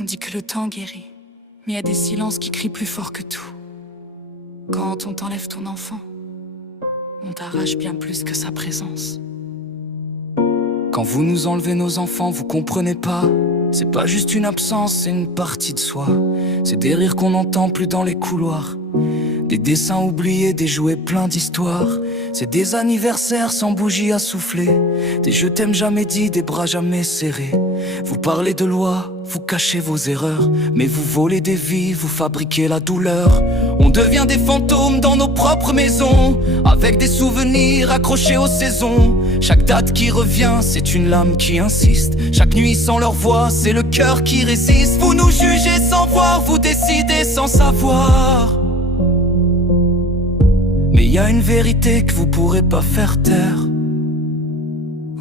On dit que le temps guérit, mais il y a des silences qui crient plus fort que tout. Quand on t'enlève ton enfant, on t'arrache bien plus que sa présence. Quand vous nous enlevez nos enfants, vous comprenez pas. C'est pas juste une absence, c'est une partie de soi. C'est des rires qu'on n'entend plus dans les couloirs, des dessins oubliés, des jouets pleins d'histoires. C'est des anniversaires sans bougie à souffler, des je t'aime jamais dit, des bras jamais serrés. Vous parlez de loi, vous cachez vos erreurs, mais vous volez des vies, vous fabriquez la douleur. On devient des fantômes dans nos propres maisons, avec des souvenirs accrochés aux saisons. Chaque date qui revient, c'est une lame qui insiste. Chaque nuit sans leur voix, c'est le cœur qui résiste. Vous nous jugez sans voir, vous décidez sans savoir. Mais y a une vérité que vous pourrez pas faire taire.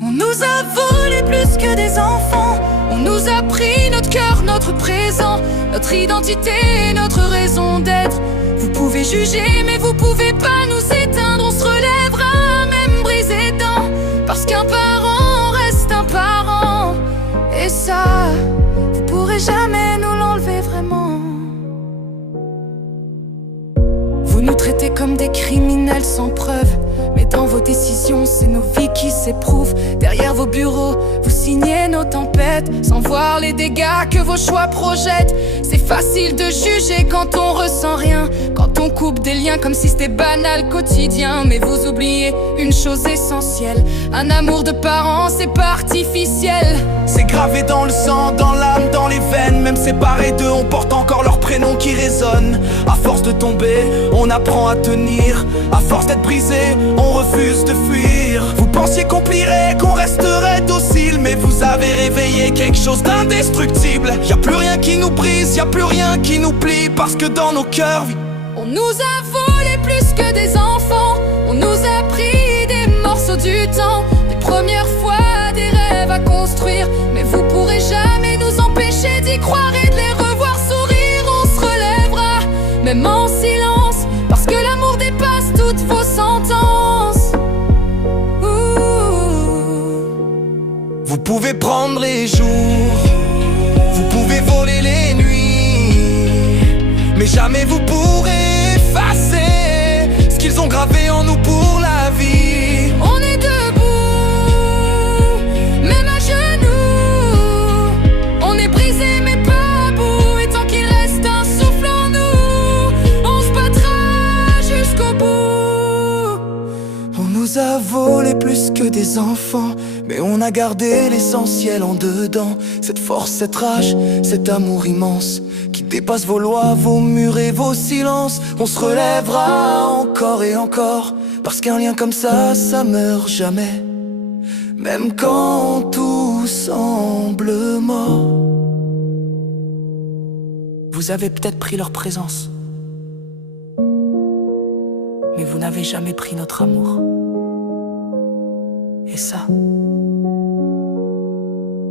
On nous a volé plus que des enfants. On nous a pris notre cœur, notre présent, notre identité, notre raison d'être. Vous pouvez juger, mais vous pouvez pas nous éteindre. On se relèvera, même brisé dents, parce qu'un parent reste un parent. Et ça, vous pourrez jamais nous l'enlever vraiment. Vous nous traitez comme des criminels sans preuve, mais dans vos décisions, c'est nos vies qui s'éprouvent. Derrière vos bureaux, vous signez nos tempêtes, sans voir les dégâts que vos choix projettent. C'est facile de juger quand on ressent rien, quand on coupe des liens comme si c'était banal, quotidien. Mais vous oubliez une chose essentielle: un amour de parents, c'est pas artificiel. C'est gravé dans le sang, dans l'âme, dans les veines. Même séparés d'eux, on porte encore leur prénom qui résonne. À force de tomber, on apprend à tenir. À force d'être brisé, on refuse de fuir. Vous pensiez qu'on plierait, qu'on resterait docile, mais vous avez réveillé quelque chose d'indestructible. Y'a plus rien qui nous brise, y'a plus rien qui nous plie, parce que dans nos cœurs, on nous a volé plus que des enfants. On nous a pris des morceaux du temps, des premières fois, des rêves à construire. Mais vous pourrez jamais nous empêcher d'y croire et de les revoir sourire. On se relèvera, même en silence, parce que l'amour dépasse toutes vos sentences. vous pouvez prendre les jours, vous pouvez voler les nuits, mais jamais vous pourrez effacer ce qu'ils ont gravé en nous pour la vie. On est debout, même à genoux. On est brisé mais pas à bout. Et tant qu'il reste un souffle en nous, on se battra jusqu'au bout. On nous a volé plus que des enfants, mais on a gardé l'essentiel en dedans. Cette force, cette rage, cet amour immense qui dépasse vos lois, vos murs et vos silences. On se relèvera encore et encore, parce qu'un lien comme ça meurt jamais, même quand tout semble mort. Vous avez peut-être pris leur présence, mais vous n'avez jamais pris notre amour. Et ça,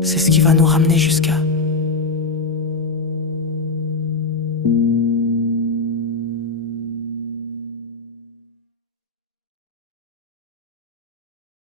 c'est ce qui va nous ramener jusqu'à